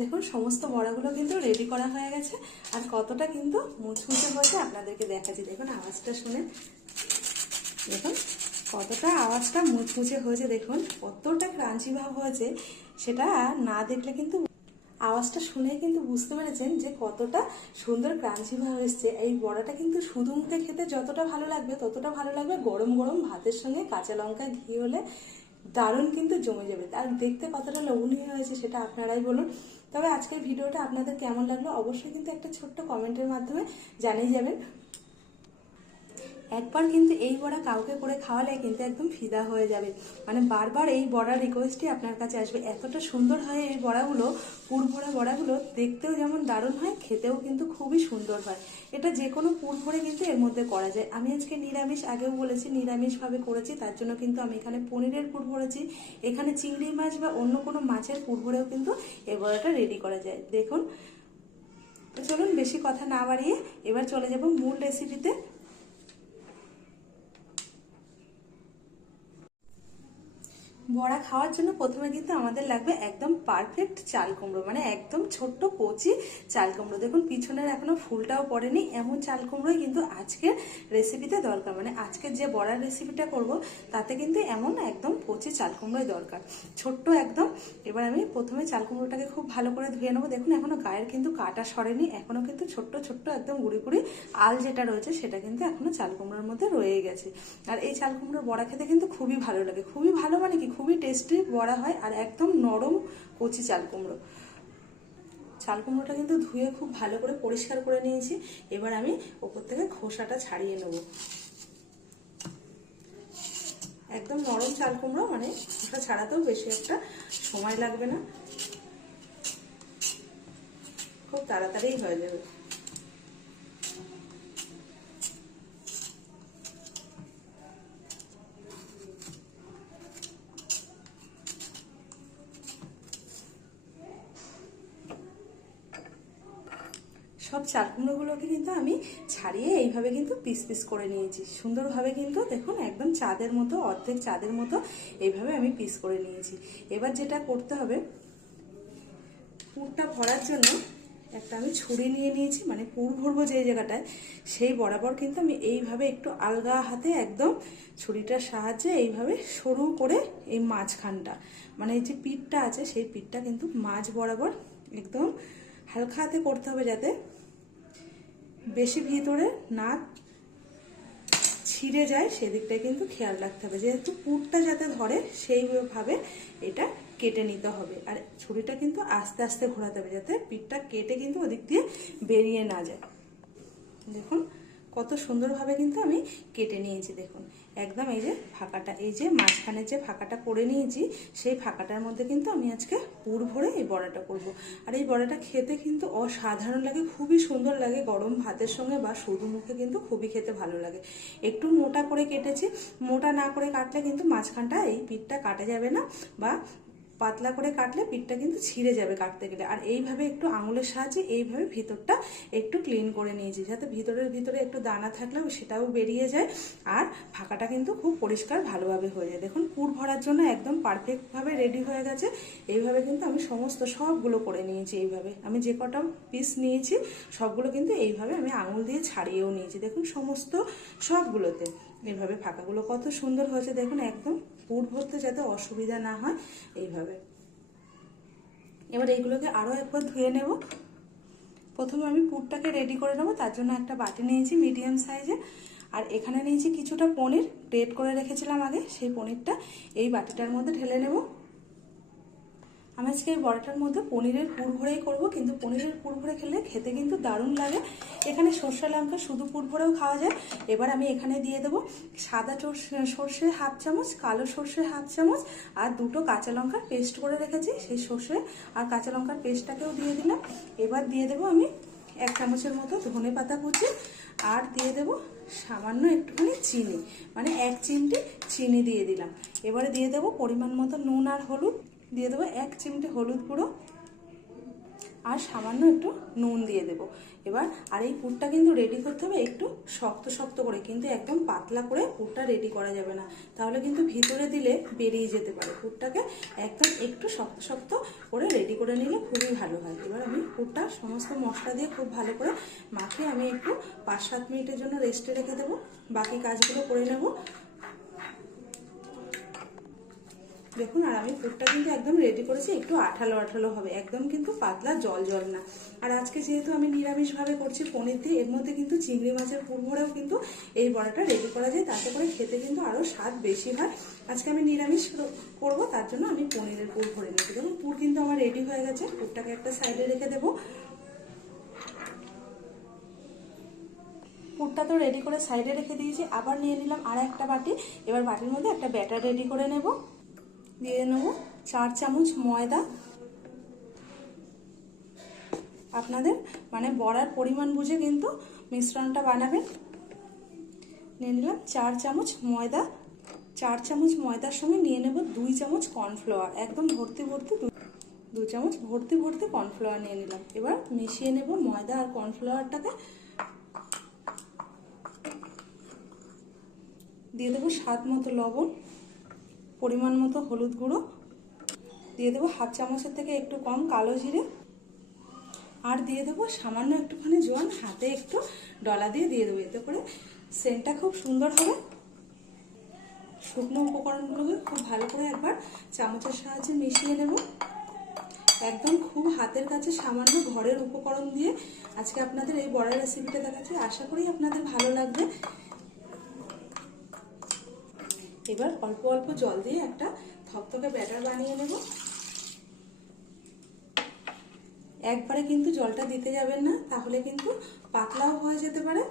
দেখুন সমস্ত বড়াগুলো কিন্তু রেডি করা হয়ে গেছে, আর কতটা কিন্তু মুচমুচে হয়েছে আপনাদেরকে দেখাচ্ছি। দেখুন আওয়াজটা শুনে, দেখুন কতটা আওয়াজটা মুচমুচে হয়েছে, দেখুন কতটা ক্রাঞ্চি ভাব হয়েছে, সেটা না দেখলে কিন্তু আওয়াজটা শুনে কিন্তু বুঝতে পেরেছেন যে কতটা সুন্দর ক্রাঞ্চি ভাব এসছে। এই বড়াটা কিন্তু শুধু মুখে খেতে যতটা ভালো লাগবে ততটা ভালো লাগবে গরম গরম ভাতের সঙ্গে কাঁচা লঙ্কা ঘি হলে দারুণ কিন্তু জমে যাবে। আর দেখতে কতটা লোভনীয় হয়েছে সেটা আপনারাই বলুন। তবে আজকের ভিডিওটা আপনাদের কেমন লাগলো অবশ্যই কিন্তু একটা ছোট্ট কমেন্টের মাধ্যমে জানিয়ে যাবেন। একবার কিন্তু এই বড়া কাউকে করে খাওয়ালে কিন্তু একদম ফিদা হয়ে যাবে, মানে বারবার এই বড়ার রিকোয়েস্টই আপনার কাছে আসবে। এতটা সুন্দর হয় এই বড়াগুলো, পুরভরা বড়াগুলো, দেখতেও যেমন দারুণ হয়, খেতেও কিন্তু খুবই সুন্দর হয়। এটা যে কোনো পুরভরে কিন্তু এর মধ্যে করা যায়। আমি আজকে নিরামিষ, আগেও বলেছি নিরামিষভাবে করেছি, তার জন্য কিন্তু আমি এখানে পনিরের পুর ভরেছি। এখানে চিংড়ি মাছ বা অন্য কোনো মাছের পুর ভরেও কিন্তু এই বড়াটা রেডি করা যায়। দেখুন, চলুন বেশি কথা না বাড়িয়ে এবার চলে যাব মূল রেসিপিতে। বড়া খাওয়ার জন্য প্রথমে কিন্তু আমাদের লাগবে একদম পারফেক্ট চাল কুমড়ো, মানে একদম ছোট্ট কচি চাল কুমড়ো। দেখুন পিছনের এখনো ফুলটাও পড়েনি, এমন চাল কুমড়োই কিন্তু আজকের রেসিপিতে দরকার। মানে আজকের যে বড়ার রেসিপিটা করব তাতে কিন্তু এমন একদম কচি চাল কুমড়োই দরকার, ছোট্ট একদম। এবার আমি প্রথমে চাল কুমড়োটাকে খুব ভালো করে ধুয়ে নেবো। দেখুন এখনো গায়ের কিন্তু কাটা সরেনি, এখনো কিন্তু ছোট্ট ছোট্ট একদম গুঁড়ি গুঁড়ি আল যেটা রয়েছে সেটা কিন্তু এখনো চাল কুমড়োর মধ্যে রয়ে গেছে। আর এই চাল কুমড়োর বড়া খেতে কিন্তু খুবই ভালো লাগে, খুবই ভালো মানে কি খুবই টেস্টি বড়া হয়, আর একদম নরম কচি চাল কুমড়ো। চাল কুমড়োটা কিন্তু ধুয়ে খুব ভালো করে পরিষ্কার করে নিয়েছি। এবার আমি ওপর থেকে খোসাটা ছাড়িয়ে নেব। একদম নরম চাল কুমড়ো, মানে খোসা ছাড়াতেও বেশি একটা সময় লাগবে না, খুব তাড়াতাড়ি হয়ে যাবে। সব চাল কুমড়োগুলোকে কিন্তু আমি ছাড়িয়ে এইভাবে কিন্তু পিস পিস করে নিয়েছি সুন্দরভাবে। কিন্তু দেখুন একদম চাঁদের মতো, অর্ধেক চাঁদের মতো এইভাবে আমি পিস করে নিয়েছি। এবার যেটা করতে হবে, পুরটা ভরার জন্য একটা আমি ছুরি নিয়ে নিয়েছি, মানে পুর ভরবো যে জায়গাটায় সেই বরাবর কিন্তু আমি এইভাবে একটু আলগা হাতে একদম ছুরিটার সাহায্যে এইভাবে সরু করে এই মাঝখানটা, মানে এই যে পিঠটা আছে সেই পিঠটা কিন্তু মাঝ বরাবর একদম হালকা হাতে করতে হবে, যাতে বেশি ভিতরে না ছিঁড়ে যায় সেদিকটায় কিন্তু খেয়াল রাখতে হবে। যেহেতু পুরটা যাতে ধরে সেইভাবে এটা কেটে নিতে হবে। আর ছুরিটা কিন্তু আস্তে আস্তে ঘোরাতে হবে যাতে পিঠটা কেটে কিন্তু ওদিক দিয়ে বেরিয়ে না যায়। দেখুন কত সুন্দরভাবে কিন্তু আমি কেটে নিয়েছি। দেখুন একদম এই যে ফাঁকাটা, এই যে মাঝখানে যে ফাঁকাটা করে নিয়েছি সেই ফাঁকাটার মধ্যে কিন্তু আমি আজকে পুর ভরে এই বড়াটা করব। আর এই বড়াটা খেতে কিন্তু অসাধারণ লাগে, খুবই সুন্দর লাগে গরম ভাতের সঙ্গে বা শুধু মুখে কিন্তু খুবই খেতে ভালো লাগে। একটু মোটা করে কেটেছি, মোটা না করে কাটলে কিন্তু মাঝখানটা এই পিঠটা কাটা যাবে না, বা পাতলা করে কাটলে পিঠটা কিন্তু ছিঁড়ে যাবে কাটতে গেলে। আর এইভাবে একটু আঙুলের সাহায্যে এইভাবে ভিতরটা একটু ক্লিন করে নিয়েছি, যাতে ভিতরে একটু দানা থাকলেও সেটাও বেরিয়ে যায়, আর ফাঁকাটা কিন্তু খুব পরিষ্কার ভালোভাবে হয়ে যায়। দেখুন পুর ভরার জন্য একদম পারফেক্টভাবে রেডি হয়ে গেছে। এইভাবে কিন্তু আমি সমস্ত সবগুলো করে নিয়েছি। এইভাবে আমি যে কটা পিস নিয়েছি সবগুলো কিন্তু এইভাবে আমি আঙুল দিয়ে ছাড়িয়েও নিয়েছি। দেখুন সমস্ত সবগুলোতে এইভাবে ফাঁকাগুলো কত সুন্দর হয়েছে। দেখুন একদম পুর ভরতে যাতে অসুবিধা না হয় এইভাবে। এবার এইগুলোকে আরও একবার ধুয়ে নেব। প্রথমে আমি পুরটাকে রেডি করে নেবো, তার জন্য একটা বাটি নিয়েছি মিডিয়াম সাইজে, আর এখানে নিয়েছি কিছুটা পনির গ্রেট করে রেখেছিলাম আগে, সেই পনিরটা এই বাটিটার মধ্যে ঢেলে নেব। আমি আজকে এই বড়াটার মধ্যে পনিরের পুর ভরেই করবো, কিন্তু পনিরের পুর ভরে খেলে খেতে কিন্তু দারুণ লাগে। এখানে সর্ষে লঙ্কা শুধু পুর ভরেও খাওয়া যায়। এবার আমি এখানে দিয়ে দেবো সাদা সর্ষে হাফ চামচ, কালো সর্ষে হাফ চামচ, আর দুটো কাঁচা লঙ্কার পেস্ট করে রেখেছি সেই সর্ষে আর কাঁচা লঙ্কার পেস্টটাকেও দিয়ে দিলাম। এবার দিয়ে দেবো আমি 1 চামচের মতো ধনে পাতা কুচি, আর দিয়ে দেবো সামান্য একটুখানি চিনি, মানে 1 চিমটি চিনি দিয়ে দিলাম। এবারে দিয়ে দেবো পরিমাণ মতো নুন আর হলুদ, দিয়ে দেবো 1 চিমটি হলুদ গুঁড়ো, আর সামান্য একটু নুন দিয়ে দেবো। এবার আর এই পুরটা কিন্তু রেডি করতে হবে একটু শক্ত শক্ত করে, কিন্তু একদম পাতলা করে পুরটা রেডি করা যাবে না, তাহলে কিন্তু ভিতরে দিলে বেরিয়ে যেতে পারে। পুরটাকে একদম একটু শক্ত শক্ত করে রেডি করে নিলে খুবই ভালো হয়। এবার আমি পুরটা সমস্ত মশলা দিয়ে খুব ভালো করে মাখিয়ে আমি একটু 5-7 মিনিটের জন্য রেস্টে রেখে দেবো, বাকি কাজগুলো করে নেব। দেখুন, আর আমি পুরটা কিন্তু একদম রেডি করেছি, একটু আঠালো আঠালো হবে, একদম কিন্তু পাতলা জল জল না। আর আজকে যেহেতু আমি নিরামিষভাবে করছি পনির দিয়ে, এর মধ্যে কিন্তু চিংড়ি মাছের পুর ভরেও কিন্তু এই বড়াটা রেডি করা যায়, তাতে করে খেতে কিন্তু আরও স্বাদ বেশি হয়। আজকে আমি নিরামিষ করব, তার জন্য আমি পনিরের পুর ভরে নিচ্ছি। দেখুন, পুর কিন্তু আমার রেডি হয়ে গেছে, পুরটাকে একটা সাইডে রেখে দেবো। পুরটা তো রেডি করে সাইডে রেখে দিয়েছি, আবার নিয়ে নিলাম আর একটা বাটি। এবার বাটির মধ্যে একটা ব্যাটার রেডি করে নেব। দিয়ে নেব 4 চামচ ময়দা। আপনাদের মানে বড়ার পরিমাণ বুঝে কিন্তু মিশ্রণটা বানাবেন। নিয়ে নিলাম 4 চামচ ময়দা। 4 চামচ ময়দার সঙ্গে নিয়ে নেব 2 চামচ কর্নফ্লাওয়ার, একদম ভর্তি ভর্তি 2 চামচ ভর্তি ভর্তি কর্নফ্লাওয়ার নিয়ে নিলাম। এবার মিশিয়ে নেব ময়দা আর কর্নফ্লাওয়ারটাকে। দিয়ে দেবো স্বাদ মতো লবণ, পরিমাণ মতো হলুদ গুঁড়ো, দিয়ে দেবো 1/2 চামচের থেকে একটু কম কালো জিরে, আর দিয়ে দেবো সামান্য একটুখানি জোয়ান, হাতে একটু ডলা দিয়ে দেবো, এতে করে সেন্টটা খুব সুন্দর হবে। শুকনো উপকরণগুলোকে খুব ভালো করে একবার চামচের সাহায্যে মিশিয়ে নেব। একদম খুব হাতের কাছে সামান্য ঘরের উপকরণ দিয়ে আজকে আপনাদের এই বড়ার রেসিপিটা দেখাচ্ছি, আশা করি আপনাদের ভালো লাগবে। এবার অল্প অল্প জল দিয়ে একটা থকথকে ব্যাটার বানিয়ে নেব। একবারে কিন্তু জলটা দিতে যাবেন না, তাহলে কিন্তু পাতলাও হয়ে যেতে পারে।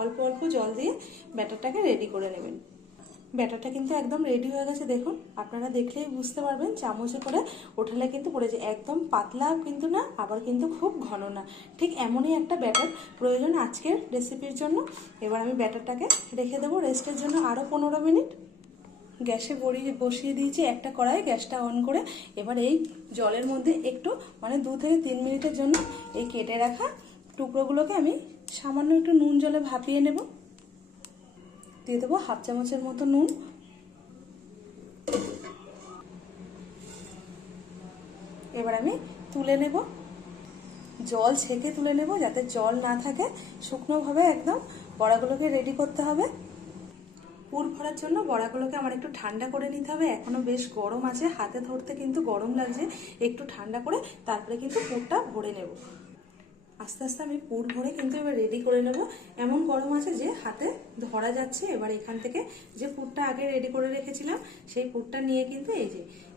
অল্প অল্প জল দিয়ে ব্যাটারটাকে রেডি করে নেবেন। ব্যাটারটা কিন্তু একদম রেডি হয়ে গেছে, দেখুন আপনারা দেখলেই বুঝতে পারবেন। চামচে করে ওঠালে কিন্তু পড়েছে, একদম পাতলা কিন্তু না, আবার কিন্তু খুব ঘন না, ঠিক এমনই একটা ব্যাটার প্রয়োজন আজকের রেসিপির জন্য। এবার আমি ব্যাটারটাকে রেখে দেবো রেস্টের জন্য আরও 15 মিনিট। গ্যাসে বসিয়ে দিয়েছি একটা কড়াই, গ্যাসটা অন করে এবার এই জলের মধ্যে একটু মানে 2 থেকে 3 মিনিটের জন্য এই কেটে রাখা টুকরোগুলোকে আমি সামান্য একটু নুন জলে ভাপিয়ে নেব। দিয়ে দেবো 1/2 চামচের মতো নুন। এবার আমি তুলে নেব, জল ছেঁকে তুলে নেব, যাতে জল না থাকে, শুকনোভাবে একদম বড়াগুলোকে রেডি করতে হবে। পুর ভরার জন্য বড়াগুলোকে আমার একটু ঠান্ডা করে নিতে হবে, এখনো বেশ গরম আছে, হাতে ধরতে কিন্তু গরম লাগছে, একটু ঠান্ডা করে তারপরে কিন্তু পুরটা ভরে নেব। আস্তে আস্তে আমি পুর ভরে কিন্তু এবার রেডি করে নেব। এমন গরম আছে যে হাতে ধরা যাচ্ছে। এবার এখান থেকে যে পুরটা আগে রেডি করে রেখেছিলাম সেই পুরটা নিয়ে কিন্তু এই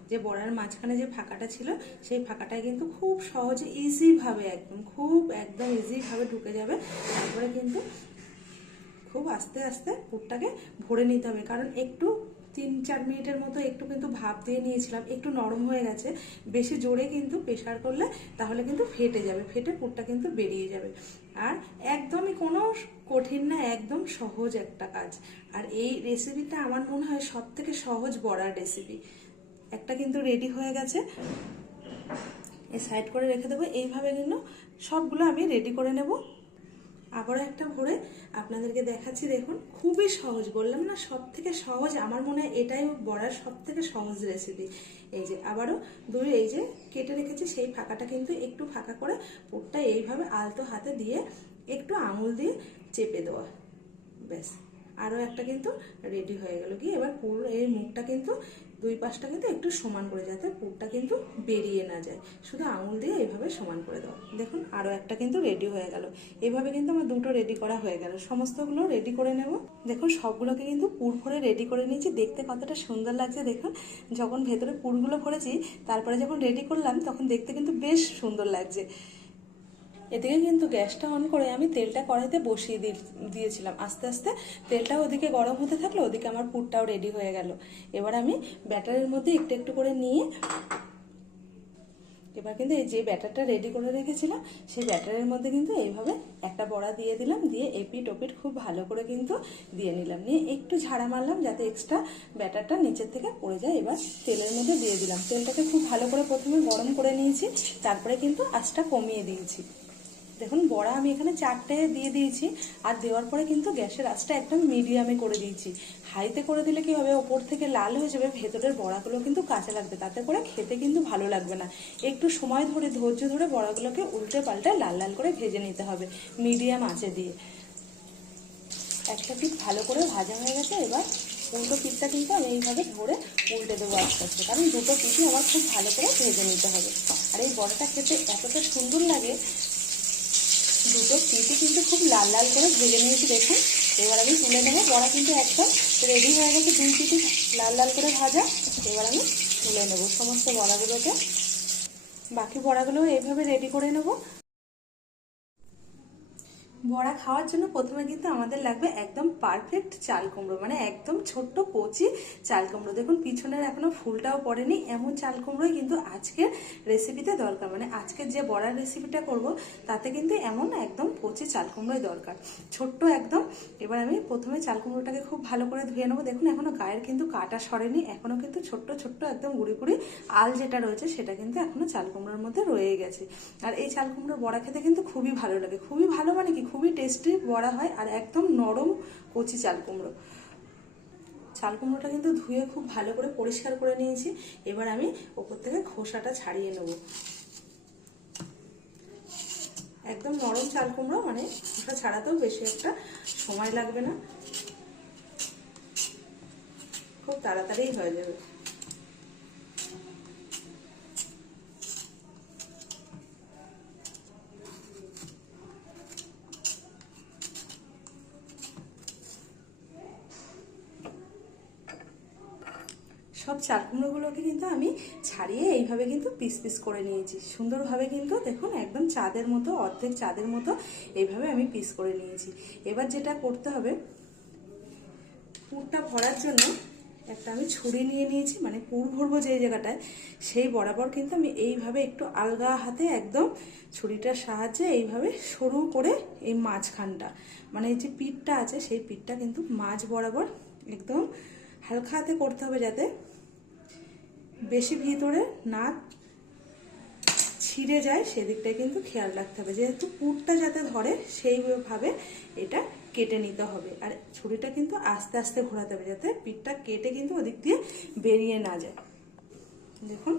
যে বড়ার মাঝখানে যে ফাঁকাটা ছিল সেই ফাঁকাটায় কিন্তু খুব সহজে ইজিভাবে একদম ইজিভাবে ঢুকে যাবে। তারপরে কিন্তু খুব আস্তে আস্তে পুরটাকে ভরে নিতে হবে, কারণ একটু 3-4 মিনিটের মতো একটু কিন্তু ভাপ দিয়ে নিয়েছিলাম, একটু নরম হয়ে গেছে। বেশি জোরে কিন্তু প্রেসার করলে তাহলে কিন্তু ফেটে যাবে, ফেটে পুরটা কিন্তু বেরিয়ে যাবে। আর একদমই কোনো কঠিন না, একদম সহজ একটা কাজ। আর এই রেসিপিটা আমার মনে হয় সব থেকে সহজ বড়ার রেসিপি। একটা কিন্তু রেডি হয়ে গেছে, এই সাইড করে রেখে দেবো। এইভাবে কিন্তু সবগুলো আমি রেডি করে নেব। আবারও একটা ভরে আপনাদেরকে দেখাচ্ছি, দেখুন খুবই সহজ, বললাম না সব থেকে সহজ। আমার মনে হয় এটাই বড়ার সব থেকে সহজ রেসিপি। এই যে আবারও এই যে কেটে রেখেছি সেই ফাঁকাটা কিন্তু একটু ফাঁকা করে পুরটা এইভাবে আলতো হাতে দিয়ে একটু আঙুল দিয়ে চেপে দেওয়া, ব্যাস আরও একটা কিন্তু রেডি হয়ে গেল। কি এবার পুরো এই মুখটা কিন্তু 2 পাশটা কিন্তু একটু সমান করে, যাতে পুরটা কিন্তু বেরিয়ে না যায়, শুধু আঙুল দিয়ে এইভাবে সমান করে দেওয়া। দেখুন আরও একটা কিন্তু রেডি হয়ে গেল। এইভাবে কিন্তু আমার 2টো রেডি করা হয়ে গেল। সমস্তগুলো রেডি করে নেব। দেখুন সবগুলোকে কিন্তু পুর ভরে রেডি করে নিয়েছি, দেখতে কতটা সুন্দর লাগছে। দেখুন যখন ভেতরে পুরগুলো ভরেছি তারপরে যখন রেডি করলাম তখন দেখতে কিন্তু বেশ সুন্দর লাগছে। এদিকে কিন্তু গ্যাসটা অন করে আমি তেলটা কড়াইতে বসিয়ে দিয়েছিলাম। আস্তে আস্তে তেলটা ওদিকে গরম হতে থাকলো, ওদিকে আমার পুরটাও রেডি হয়ে গেল। এবার আমি ব্যাটারের মধ্যে একটু একটু করে নিয়ে এবার কিন্তু এই যে ব্যাটারটা রেডি করে রেখেছিলাম সেই ব্যাটারের মধ্যে কিন্তু এইভাবে একটা বড়া দিয়ে দিলাম, দিয়ে এপিট ওপিট খুব ভালো করে কিন্তু দিয়ে নিলাম, নিয়ে একটু ঝাড়া মারলাম যাতে এক্সট্রা ব্যাটারটা নিচের থেকে পড়ে যায়। এবার তেলের মধ্যে দিয়ে দিলাম, তেলটাকে খুব ভালো করে প্রথমে গরম করে নিয়েছি, তারপরে কিন্তু আঁচটা কমিয়ে দিয়েছি। দেখুন বড়া আমি এখানে 4টে দিয়ে দিয়েছি, আর দেওয়ার পরে কিন্তু গ্যাসের আঁচটা একদম মিডিয়ামে করে দিয়েছি। হাইতে করে দিলে কি হবে, ওপর থেকে লাল হয়ে যাবে, ভেতরের বড়াগুলো কিন্তু কাঁচা লাগবে, তাতে করে খেতে কিন্তু ভালো লাগবে না। একটু সময় ধরে ধৈর্য ধরে বড়াগুলোকে উল্টে পাল্টে লাল লাল করে ভেজে নিতে হবে মিডিয়াম আঁচে দিয়ে। একটা পিঠ ভালো করে ভাজা হয়ে গেছে, এবার উল্টো পিঠটা কিন্তু আমি এইভাবে ধরে উল্টে দেবো আস্তে আস্তে, কারণ দুটো পিঠই আমার খুব ভালো করে ভেজে নিতে হবে। আর এই বড়াটা খেতে এতটা সুন্দর লাগে, দুটো পিঠই কিন্তু খুব লাল লাল করে ভেজে নিয়েছি দেখুন। এবার আমি তুলে নেবো, বড়া কিন্তু একদম রেডি হয়ে গেছে, 2 পিঠই লাল লাল করে ভাজা। এবার আমি তুলে নেবো সমস্ত বড়াগুলোকে, বাকি বড়াগুলোও এইভাবে রেডি করে নেবো। বড়া খাওয়ার জন্য প্রথমে কিন্তু আমাদের লাগবে একদম পারফেক্ট চাল কুমড়ো, মানে একদম ছোট্ট কচি চাল কুমড়ো। দেখুন পিছনের এখনো ফুলটাও পড়েনি, এমন চাল কুমড়োই কিন্তু আজকের রেসিপিতে দরকার, মানে আজকের যে বড়ার রেসিপিটা করব তাতে কিন্তু এমন একদম কচি চাল কুমড়োই দরকার, ছোট্ট একদম। এবার আমি প্রথমে চাল কুমড়োটাকে খুব ভালো করে ধুয়ে নেবো। দেখুন এখনো গায়ের কিন্তু কাটা সরেনি, এখনো কিন্তু ছোট্ট ছোট্ট একদম গুঁড়ি গুঁড়ি আল যেটা রয়েছে সেটা কিন্তু এখনো চাল কুমড়োর মধ্যে রয়ে গেছে। আর এই চাল কুমড়োর বড়া খেতে কিন্তু খুবই ভালো লাগে, খুবই ভালো মানে কি খুবই টেস্টি বড়া হয়, আর একদম নরম কচি চাল কুমড়ো। চাল কুমড়োটা কিন্তু ধুয়ে খুব ভালো করে পরিষ্কার করে নিয়েছি। এবার আমি ওপর থেকে খোসাটা ছাড়িয়ে নেব। একদম নরম চাল কুমড়ো, মানে খোসা ছাড়াতেও বেশি একটা সময় লাগবে না, খুব তাড়াতাড়ি হয়ে যাবে। সব চাল কুমড়োগুলোকে কিন্তু আমি ছাড়িয়ে এইভাবে কিন্তু পিস পিস করে নিয়েছি সুন্দরভাবে, কিন্তু দেখুন একদম চাঁদের মতো, অর্ধেক চাঁদের মতো এইভাবে আমি পিস করে নিয়েছি। এবার যেটা করতে হবে, পুরটা ভরার জন্য একটা আমি ছুরি নিয়ে নিয়েছি, মানে পুর ভরবো যে জায়গাটায় সেই বরাবর কিন্তু আমি এইভাবে একটু আলগা হাতে একদম ছুরিটার সাহায্যে এইভাবে সরু করে এই মাঝখানটা, মানে এই যে পিঠটা আছে সেই পিঠটা কিন্তু মাঝ বরাবর একদম হালকা হাতে করতে হবে, যাতে বেশি ভিতরে না ছিঁড়ে যায় সেদিকটায় কিন্তু খেয়াল রাখতে হবে, যেহেতু পুরটা যাতে ধরে সেইভাবে এটা কেটে নিতে হবে। আর ছুরিটা কিন্তু আস্তে আস্তে ঘোরাতে হবে, যাতে পিঠটা কেটে কিন্তু ওদিক দিয়ে বেরিয়ে না যায়। দেখুন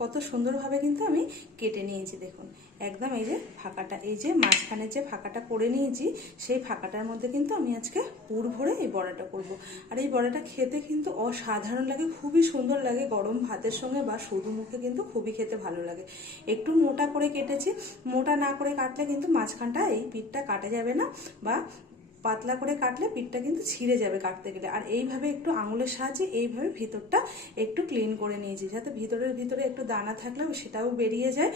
কত সুন্দরভাবে কিন্তু আমি কেটে নিয়েছি, দেখুন একদম এই যে ফাঁকাটা, এই যে মাঝখানের যে ফাঁকাটা করে নিয়েছি সেই ফাঁকাটার মধ্যে কিন্তু আমি আজকে পুর ভরে এই বড়াটা করব। আর এই বড়াটা খেতে কিন্তু অসাধারণ লাগে, খুবই সুন্দর লাগে, গরম ভাতের সঙ্গে বা শুধু মুখে কিন্তু খুবই খেতে ভালো লাগে। একটু মোটা করে কেটেছি, মোটা না করে কাটলে কিন্তু মাঝখানটা এই পিঠটা কাটা যাবে না, বা পাতলা করে কাটলে পিঠটা কিন্তু ছিঁড়ে যাবে কাটতে গেলে। আর এইভাবে একটু আঙুলের সাহায্যে এইভাবে ভিতরটা একটু ক্লিন করে নিয়েছি, যাতে ভিতরে একটু দানা থাকলেও সেটাও বেরিয়ে যায়,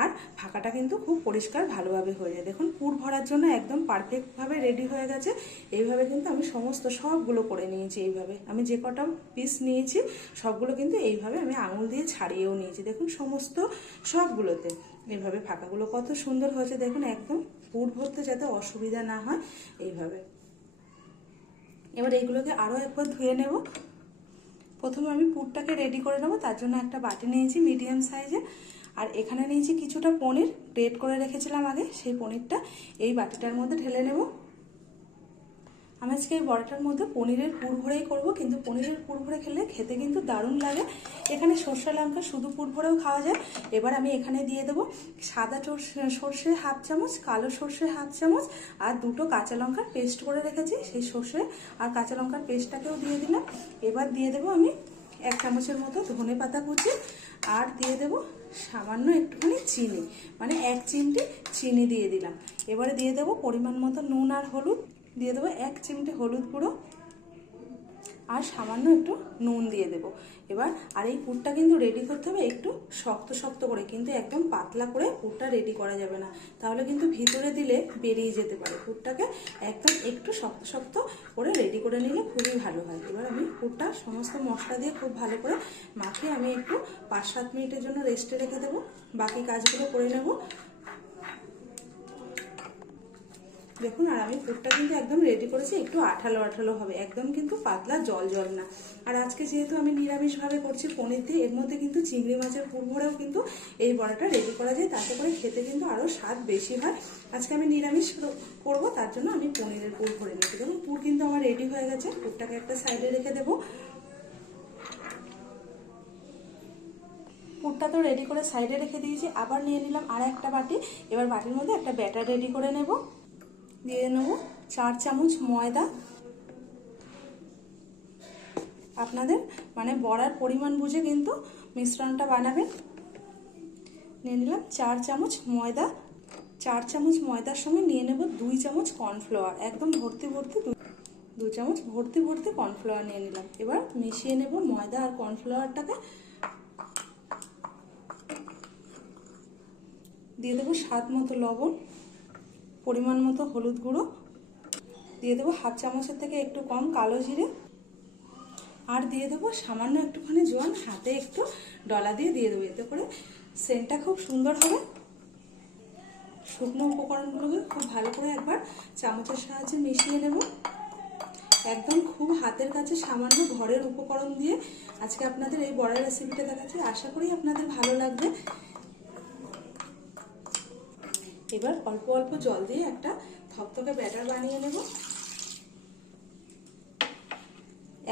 আর ফাঁকাটা কিন্তু খুব পরিষ্কার ভালোভাবে হয়ে যায়। দেখুন পুর ভরার জন্য একদম পারফেক্টভাবে রেডি হয়ে গেছে। এইভাবে কিন্তু আমি সমস্ত সবগুলো করে নিয়েছি, এইভাবে আমি যে কটা পিস নিয়েছি সবগুলো কিন্তু এইভাবে আমি আঙুল দিয়ে ছাড়িয়েও নিয়েছি। দেখুন সমস্ত সবগুলোতে এইভাবে ফাঁকাগুলো কত সুন্দর হয়েছে, দেখুন একদম পুর ভরতে যাতে অসুবিধা না হয় এইভাবে। এবার এইগুলোকে আরও একবার ধুয়ে নেব। প্রথমে আমি পুরটাকে রেডি করে নেব, তার জন্য একটা বাটি নিয়েছি মিডিয়াম সাইজে, আর এখানে নিয়েছি কিছুটা পনির গ্রেট করে রেখেছিলাম আগে, সেই পনিরটা এই বাটিটার মধ্যে ঢেলে নেব। আমি আজকে এই বড়াটার মধ্যে পনিরের পুর ভরেই করবো, কিন্তু পনিরের পুর ভরে খেলে খেতে কিন্তু দারুণ লাগে। এখানে সর্ষে লঙ্কা শুধু পুর ভরেও খাওয়া যায়। এবার আমি এখানে দিয়ে দেবো সাদা সর্ষে হাফ চামচ, কালো সর্ষে হাফ চামচ, আর দুটো কাঁচা লঙ্কার পেস্ট করে রেখেছি, সেই সর্ষে আর কাঁচা লঙ্কার পেস্টটাকেও দিয়ে দিলাম। এবার দিয়ে দেবো আমি 1 চামচের মতো ধনে পাতা কুচি, আর দিয়ে দেবো সামান্য একটুখানি চিনি, মানে 1 চিমটি চিনি দিয়ে দিলাম। এবারে দিয়ে দেবো পরিমাণ মতো নুন আর হলুদ, দিয়ে দেবো 1 চিমটি হলুদ গুঁড়ো, আর সামান্য একটু নুন দিয়ে দেবো এবার। আর এই পুরটা কিন্তু রেডি করতে হবে একটু শক্ত শক্ত করে, কিন্তু একদম পাতলা করে পুরটা রেডি করা যাবে না, তাহলে কিন্তু ভিতরে দিলে বেরিয়ে যেতে পারে। পুরটাকে একদম একটু শক্ত শক্ত করে রেডি করে নিলে খুবই ভালো হয়। এবার আমি পুরটা সমস্ত মশলা দিয়ে খুব ভালো করে মাখিয়ে আমি একটু 5-7 মিনিটের জন্য রেস্টে রেখে দেবো, বাকি কাজগুলো করে নেব। দেখুন, আর আমি পুরটা কিন্তু একদম রেডি করেছি, একটু আঠালো আঠালো হবে, একদম কিন্তু পাতলা জল জল না। আর আজকে যেহেতু আমি নিরামিষভাবে করছি পনির দিয়ে, এর মধ্যে কিন্তু চিংড়ি মাছের পুর ভরেও কিন্তু এই বড়াটা রেডি করা যায়, তাতে করে খেতে কিন্তু আরও স্বাদ বেশি হয়। আজকে আমি নিরামিষ করব, তার জন্য আমি পনিরের পুর ভরে নিচ্ছি। দেখুন, পুর কিন্তু আমার রেডি হয়ে গেছে, পুরটাকে একটা সাইডে রেখে দেবো। পুরটা তো রেডি করে সাইডে রেখে দিয়েছি, আবার নিয়ে নিলাম আর একটা বাটি। এবার বাটির মধ্যে একটা ব্যাটার রেডি করে নেব। দিয়ে নেব 4 চামচ ময়দা। আপনাদের মানে বড়ার পরিমাণ বুঝে কিন্তু মিশ্রণটা বানাবেন। নিয়ে নিলাম 4 চামচ ময়দা। 4 চামচ ময়দার সঙ্গে নিয়ে নেব 2 চামচ কর্নফ্লাওয়ার, একদম ভর্তি ভর্তি 2 চামচ ভর্তি ভর্তি কর্নফ্লাওয়ার নিয়ে নিলাম। এবার মিশিয়ে নেব ময়দা আর কর্নফ্লাওয়ারটাকে। দিয়ে দেবো স্বাদ মতো লবণ, পরিমাণ মতো হলুদ গুঁড়ো, দিয়ে দেবো 1/2 চামচের থেকে একটু কম কালো জিরে, আর দিয়ে দেবো সামান্য একটুখানি জোয়ান, হাতে একটু ডলা দিয়ে দেবো, এতে করে সেন্টটা খুব সুন্দর হবে। শুকনো উপকরণগুলোকে খুব ভালো করে একবার চামচের সাহায্যে মিশিয়ে নেব। একদম খুব হাতের কাছে সামান্য ঘরের উপকরণ দিয়ে আজকে আপনাদের এই বড়ার রেসিপিটা দেখাচ্ছি, আশা করি আপনাদের ভালো লাগবে। এবার অল্প অল্প জল দিয়ে একটা থকথকে ব্যাটার বানিয়ে নেব।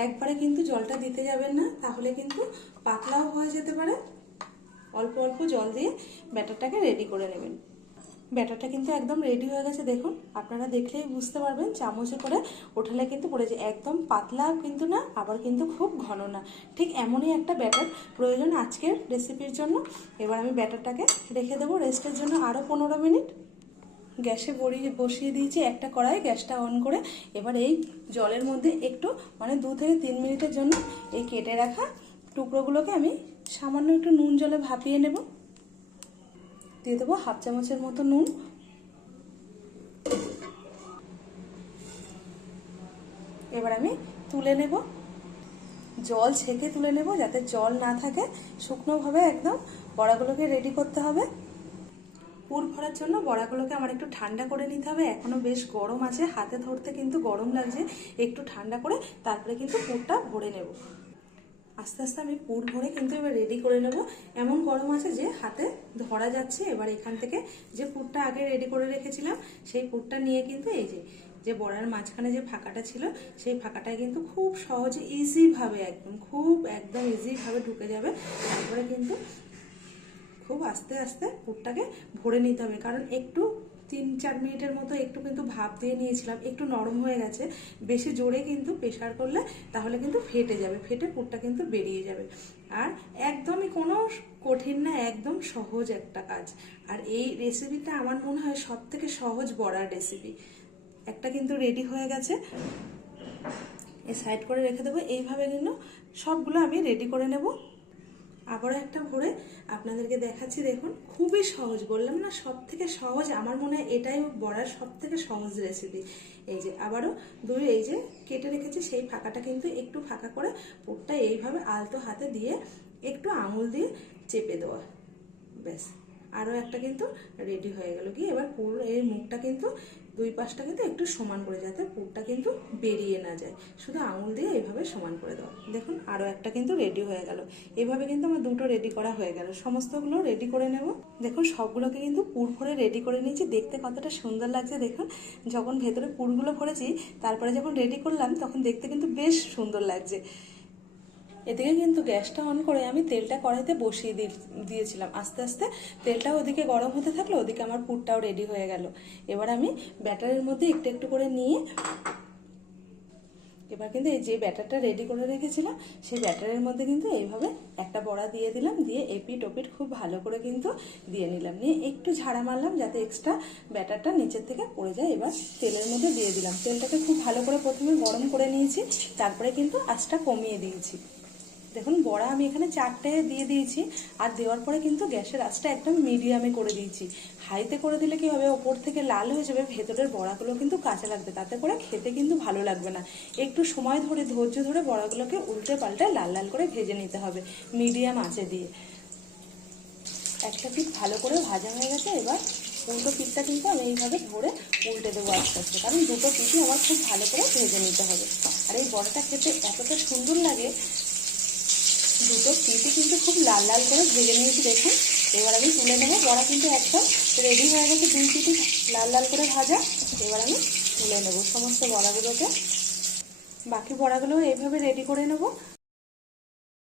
একবারে কিন্তু জলটা দিতে যাবেন না, তাহলে কিন্তু পাতলাও হয়ে যেতে পারে। অল্প অল্প জল দিয়ে ব্যাটারটাকে রেডি করে নেবেন। ব্যাটারটা কিন্তু একদম রেডি হয়ে গেছে, দেখুন আপনারা দেখলেই বুঝতে পারবেন, চামচে করে ওঠালে কিন্তু পড়েছে। একদম পাতলা কিন্তু না, আবার কিন্তু খুব ঘন না, ঠিক এমনই একটা ব্যাটার প্রয়োজন আজকের রেসিপির জন্য। এবার আমি ব্যাটারটাকে রেখে দেবো রেস্টের জন্য আরও 15 মিনিট। গ্যাসে বসিয়ে দিয়েছি একটা কড়াই, গ্যাসটা অন করে এবার এই জলের মধ্যে একটু মানে 2 থেকে 3 মিনিটের জন্য এই কেটে রাখা টুকরোগুলোকে আমি সামান্য একটু নুন জলে ভাপিয়ে নেব। দিয়ে দেবো 1/2 চামচের মতো নুন। এবার আমি তুলে নেব, জল ছেঁকে তুলে নেব, যাতে জল না থাকে, শুকনোভাবে একদম বড়াগুলোকে রেডি করতে হবে। পুর ভরার জন্য বড়াগুলোকে আমার একটু ঠান্ডা করে নিতে হবে, এখনো বেশ গরম আছে, হাতে ধরতে কিন্তু গরম লাগছে, একটু ঠান্ডা করে তারপরে কিন্তু পুরটা ভরে নেব। আস্তে আস্তে আমি পুর ভরে কিন্তু এবার রেডি করে নেব। এমন গরম আছে যে হাতে ধরা যাচ্ছে। এবার এখান থেকে যে পুরটা আগে রেডি করে রেখেছিলাম, সেই পুরটা নিয়ে কিন্তু এই যে বড়ার মাঝখানে যে ফাঁকাটা ছিল, সেই ফাঁকাটায় কিন্তু খুব সহজে ইজিভাবে একদম ইজিভাবে ঢুকে যাবে। তারপরে কিন্তু খুব আস্তে আস্তে পুরটাকে ভরে নিতে হবে, কারণ একটু 3-4 মিনিটের মতো একটু কিন্তু ভাপ দিয়ে নিয়েছিলাম, একটু নরম হয়ে গেছে। বেশি জোরে কিন্তু প্রেসার করলে তাহলে কিন্তু ফেটে যাবে, ফেটে পুরটা কিন্তু বেরিয়ে যাবে। আর একদমই কোনো কঠিন না, একদম সহজ একটা কাজ। আর এই রেসিপিটা আমার মনে হয় সব থেকে সহজ বড়ার রেসিপি। একটা কিন্তু রেডি হয়ে গেছে, এ সাইড করে রেখে দেবো। এইভাবে কিন্তু সবগুলো আমি রেডি করে নেব। আবারও একটা ভরে আপনাদেরকে দেখাচ্ছি, দেখুন খুবই সহজ, বললাম না সব থেকে সহজ। আমার মনে হয় এটাই বড়ার সব থেকে সহজ রেসিপি। এই যে আবারও এই যে কেটে রেখেছি, সেই ফাঁকাটা কিন্তু একটু ফাঁকা করে পুরটা এইভাবে আলতো হাতে দিয়ে একটু আঙুল দিয়ে চেপে দেওয়া, ব্যাস আরও একটা কিন্তু রেডি হয়ে গেল। কি এবার পুরো এর মুখটা কিন্তু 2 পাশটা কিন্তু একটু সমান করে, যাতে পুরটা কিন্তু বেরিয়ে না যায়, শুধু আঙুল দিয়ে এইভাবে সমান করে দেওয়া। দেখুন আরও একটা কিন্তু রেডি হয়ে গেল। এভাবে কিন্তু আমার 2টো রেডি করা হয়ে গেল। সমস্তগুলো রেডি করে নেব। দেখুন সবগুলোকে কিন্তু পুর ভরে রেডি করে নিয়েছি, দেখতে কতটা সুন্দর লাগছে। দেখুন যখন ভেতরে পুরগুলো ভরেছি, তারপরে যখন রেডি করলাম, তখন দেখতে কিন্তু বেশ সুন্দর লাগছে। এদিকে কিন্তু গ্যাসটা অন করে আমি তেলটা কড়াইতে বসিয়ে দিয়েছিলাম। আস্তে আস্তে তেলটাও ওদিকে গরম হতে থাকলো, ওদিকে আমার পুরটাও রেডি হয়ে গেল। এবার আমি ব্যাটারের মধ্যে একটু একটু করে নিয়ে এবার কিন্তু এই যে ব্যাটারটা রেডি করে রেখেছিলাম সেই ব্যাটারের মধ্যে কিন্তু এইভাবে একটা বড়া দিয়ে দিলাম, দিয়ে এপিট ওপিট খুব ভালো করে কিন্তু দিয়ে নিলাম, নিয়ে একটু ঝাড়া মারলাম যাতে এক্সট্রা ব্যাটারটা নিচের থেকে পড়ে যায়। এবার তেলের মধ্যে দিয়ে দিলাম, তেলটাকে খুব ভালো করে প্রথমে গরম করে নিয়েছি, তারপরে কিন্তু আঁচটা কমিয়ে দিয়েছি। দেখুন বড়া আমি এখানে 4টে দিয়ে দিয়েছি, আর দেওয়ার পরে কিন্তু গ্যাসের আঁচটা একদম মিডিয়ামে করে দিয়েছি। হাইতে করে দিলে কি হবে, ওপর থেকে লাল হয়ে যাবে, ভেতরের বড়াগুলো কিন্তু কাঁচা লাগবে, তাতে করে খেতে কিন্তু ভালো লাগবে না। একটু সময় ধরে ধৈর্য ধরে বড়াগুলোকে উল্টে পাল্টে লাল লাল করে ভেজে নিতে হবে মিডিয়াম আঁচে দিয়ে। একটা পিঠ ভালো করে ভাজা হয়ে গেছে, এবার উল্টো পিঠটা কিন্তু আমি এইভাবে ধরে উল্টে দেবো আস্তে আস্তে, কারণ দুটো পিঠই আমার খুব ভালো করে ভেজে নিতে হবে। আর এই বড়াটা খেতে এতটা সুন্দর লাগে, দুটো পিঠই কিন্তু খুব লাল লাল করে ভেজে নিয়েছি দেখুন। এবার আমি তুলে নেবো, বড়া কিন্তু একদম রেডি হয়ে গেছে, দুই পিঠই লাল লাল করে ভাজা। এবার আমি তুলে নেবো সমস্ত বড়াগুলোকে, বাকি বড়াগুলো এইভাবে রেডি করে নেবো।